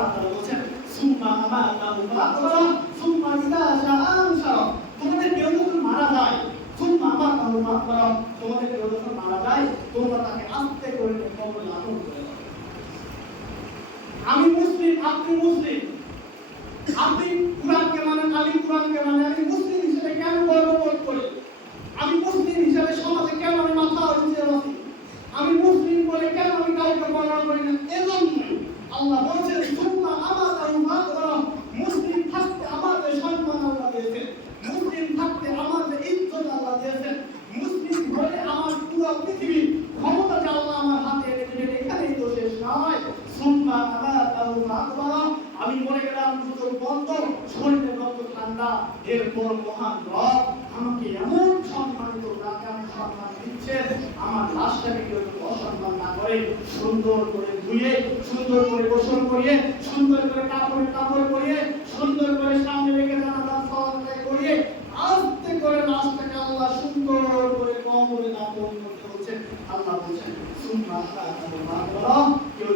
তাআলা বলেন সুম্মা আমাতাহু ফাআকবারা সুম্মা ইযা শাআ আনশারা। তোমাদের কেউ যখন মারা যায়, সুম্মা আমাতাহু ফাআকবারা, তোমাদের কেউ যখন মারা যায় তোমরা তাকে আস্তে করে কবরে দাফন করে দাও। আমি মুসলিম, আপনি মুসলিম, আপনি কুরআনকে মানেন, আমি কুরআনকে মানি, আমি মুসলিম হিসেবে কেন গর্ববোধ করি? আমি মুসলিম হিসেবে সমাজে কেন আমি মাথা উঁচিয়ে বসি? আমি মুসলিম বলে কেন আমি কাউকে বর্ণনা করি না? এজন্যই আল্লাহ বলেছেন সুম্মা আমাতাহু ফাআকবারা। মুসলিম থাকতে আমাদের সম্মান আল্লাহ দিয়েছেন, মুসলিম থাকতে আমাদের ইজ্জত আল্লাহ দিয়েছেন, মুসলিম হলে আমার পুরো পৃথিবী ক্ষমতাটা আল্লাহ আমার হাতে এনে দিলেন। এখানেই তো শেষ নয়, সুম্মা আমাতাহু ফাআকবারা। আমি মরে গেলাম দুটো বন্ধ, শরীরের রক্ত ঠান্ডা, এরপর মহান রব আমাকে এমন সম্মানিত রাখে, আমি সম্মান দিচ্ছেন, আমার লাশটাকে কেউ অসম্মান না করে সুন্দর করে ধুয়ে, সুন্দর করে গোসল করিয়ে, সুন্দর করে কাপড় পরিয়ে, সুন্দর করে সামনে রেখে জানাজার সালাত করিয়ে আস্তে করে লাশটাকে আল্লাহ সুন্দর করে কবরে দাফন করতে হচ্ছে। আল্লাহ বলেন সুম্মা আমাতাহু ফাআকবারা। কেউ